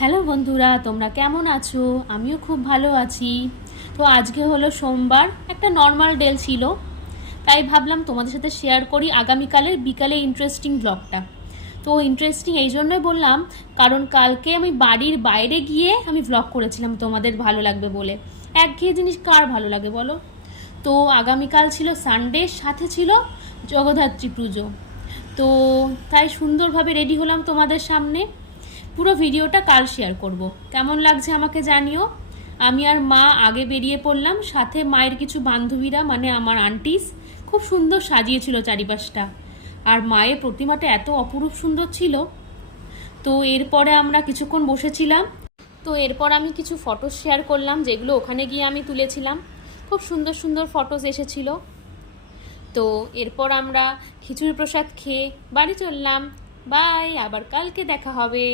Hello বন্ধুরা, তোমরা কেমন আছো? আমিও খুব ভালো আছি। তো আজকে হলো সোমবার, একটা নর্মাল ডে ছিল, তাই ভাবলাম তোমাদের সাথে শেয়ার করি আগামীকালের বিকালে ইন্টারেস্টিং ব্লগটা। তো ইন্টারেস্টিং এই জন্যই বললাম, কারণ কালকে আমি বাড়ির বাইরে গিয়ে আমি ব্লগ করেছিলাম, তোমাদের ভালো লাগবে বলে। একঘেয়ে জিনিস কার ভালো লাগে বলো? তো আগামীকাল ছিল সানডে, সাথে ছিল জগদ্ধাত্রী পুজো। তো তাই সুন্দরভাবে রেডি হলাম তোমাদের সামনে। পুরো ভিডিওটা কাল শেয়ার করব। কেমন লাগছে আমাকে জানিও। আমি আর মা আগে বেরিয়ে পড়লাম, সাথে মায়ের কিছু বান্ধবীরা, মানে আমার আন্টিস, খুব সুন্দর সাজিয়েছিল চারিপাশটা। আর মায়ের প্রতিমাটা এত অপরূপ সুন্দর ছিল। তো এরপরে আমরা কিছুক্ষণ বসেছিলাম। তো এরপর আমি কিছু ফটো শেয়ার করলাম, যেগুলো ওখানে গিয়ে আমি তুলেছিলাম। খুব সুন্দর সুন্দর ফটোস এসেছিল। তো এরপর আমরা খিচুড়ি প্রসাদ খেয়ে বাড়ি চললাম। বাই, আবার কালকে দেখা হবে।